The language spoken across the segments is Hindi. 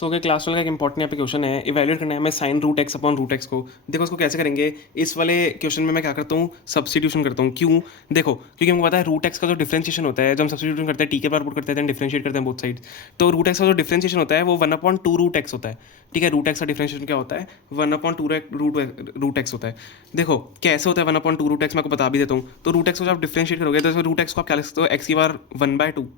सो अगर क्लास 12 का एक इंपॉर्टेंट यहाँ पे क्वेश्चन है, इवैल्यूएट करना है हमें sine root x upon root x को। देखो उसको कैसे करेंगे, इस वाले क्वेश्चन में मैं क्या करता हूँ, सब्स्टिट्यूशन करता हूँ। क्यों? देखो क्योंकि हमको पता है रूट एक्स का जो डिफरेंशिएशन होता है, जब हम सब्स्टिट्यूशन करते हैं टी के बार पुट करते हैं, डिफरेंशिएट करते हैं बोथ साइड, तो रूट एक्स का जो डिफरेंशिएशन होता है वो 1/2 रूट एक्स होता है। ठीक है, रूट एक्स का डिफरेंशिएशन क्या होता है, 1/2 रूट एक्स होता है। देखो कैसे होता है 1/2 रूट एक्स, मैं आपको बता भी देता हूँ। तो रूट एक्स को जब आप डिफरेंशिएट करोगे तो रूट एक्स को आप क्या लिख सकते हो, एक्स की बार 1/2।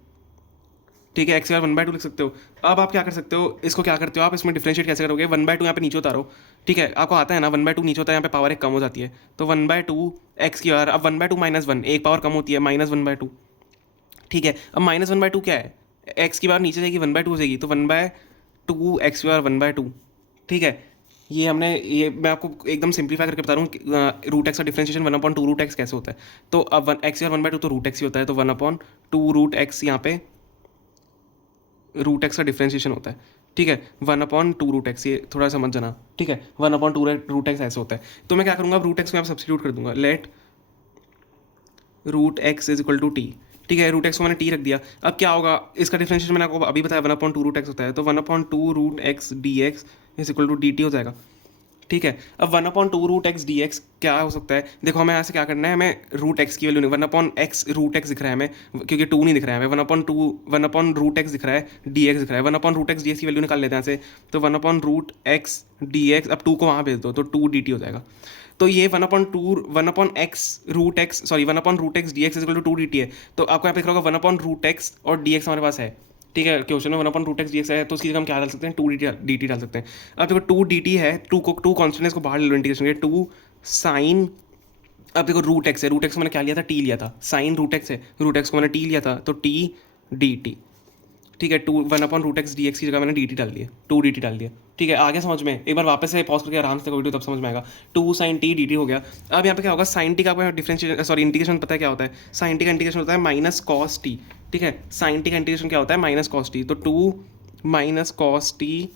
ठीक है, एक्स की बार 1/2 लिख सकते हो। अब आप क्या कर सकते हो, इसको क्या करते हो आप, इसमें डिफरेंशिएट कैसे करोगे, 1/2 यहाँ पे नीचे उतारो। ठीक है, आपको आता है ना 1/2 नीचे होता है, यहाँ पे पावर एक कम हो जाती है, तो 1/2 एक्स की बार, अब 1/2 -1 एक पावर कम होती है, -1/2। ठीक है, अब -1/2 क्या है, एक्स की बार नीचे जाएगी 1/2 हो जाएगी, तो 1/2 एक्स की बार 1/2। ठीक है, ये हमने, ये मैं आपको एकदम सिंप्लीफाई करके बता रहा हूँ रूट एक्स का डिफरेंशिएशन 1/2 रूट एक्स कैसे होता है। तो अब एक्स की बार 1/2 तो रूट एक्स ही होता है, तो 1/2 रूट एक्स यहाँ पे रूट एक्स का डिफरेंशिएशन होता है। ठीक है, 1/2 रूट एक्स, ये थोड़ा समझ जाना। ठीक है, 1/2 रूट एक्स ऐसे होता है। तो मैं क्या करूँगा, रूट एक्स को यहाँ सब्स्टिट्यूट कर दूंगा, let root x is equal to t. ठीक है, रूट एक्स को मैंने टी रख दिया। अब क्या होगा, इसका डिफरेंशिएशन मैंने आपको अभी बताया 1/2 रूट एक्स होता है, तो 1/2 root x d x is equal to d t हो जाएगा। ठीक है, अब 1/2 रूट एक्स डी एक्स क्या हो सकता है, देखो हमें यहाँ से क्या करना है, हमें रूट एक्स की वैल्यू नहीं, 1/x रूट एक्स दिख रहा है हमें, क्योंकि 2 नहीं दिख रहा है हमें, 1/2 रूट एक्स दिख रहा है, डी एक्स दिख रहा है, 1/रूट एक्स डी एक्स की वैल्यू निकाल लेते हैं यहाँ से, तो 1/रूट एक्स डी एक्स, अब 2 को वहाँ भेज दो तो 2 डी टी हो जाएगा। तो ये 1/रूट x d x is equal to 2 D T है। तो आपको यहाँ पे दिख रहा होगा 1/रूट एक्स और डी एक्स हमारे पास है। ठीक है, क्वेश्चन में 1/रूट एक्स डी एक्स है, तो उसकी जगह हम क्या डाल सकते हैं, 2 डी टी डाल सकते हैं। अब देखो 2 डी टी है, 2 कॉन्स्टेंट इसको बाहर ले लो इंटीग्रेशन के, 2 साइन, अब देखो रूट एक्स है, रूट एक्स को मैंने क्या लिया था, टी लिया था, साइन रूट एक्स है, रूट एक्स को मैंने टी लिया था, तो टी डी टी। ठीक है, 1/रूट एक्स डी एक्स की जगह मैंने डी टी डाल दिया, 2 डी टी डाल दिया। ठीक है, आगे समझ में, एक बार वापस से पॉज करके आराम से देखो वीडियो, तब समझ में आएगा। 2 साइन टी डी टी हो गया। अब यहाँ पे क्या होगा, साइन टी का आपको डिफरेंशिएशन, सॉरी इंटीग्रेशन पता है क्या होता है, साइन टी का इंटीग्रेशन होता है माइनस कॉस टी। ठीक है, साइन टी का इंटीग्रेशन क्या होता है, माइनस कॉस टी, तो 2 माइनस कॉस टी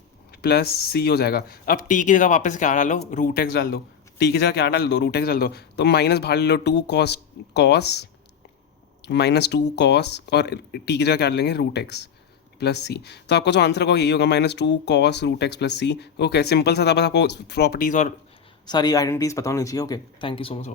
प्लस सी हो जाएगा। अब टी की जगह वापस से क्या डालो, रूट एक्स डाल दो, टी की जगह क्या डाल दो, रूट एक्स डाल दो, तो माइनस बाहर ले लो, 2 कॉस कॉस -2 कॉस, और टी की जगह क्या डालेंगे, रूट एक्स प्लस सी। तो आपको जो आंसर होगा यही होगा, -2 कॉस रूट एक्स प्लस सी। ओके, सिंपल सा था, बस आपको प्रॉपर्टीज़ और सारी आइडेंटिटीज़ पता होनी चाहिए। Okay, thank you so much.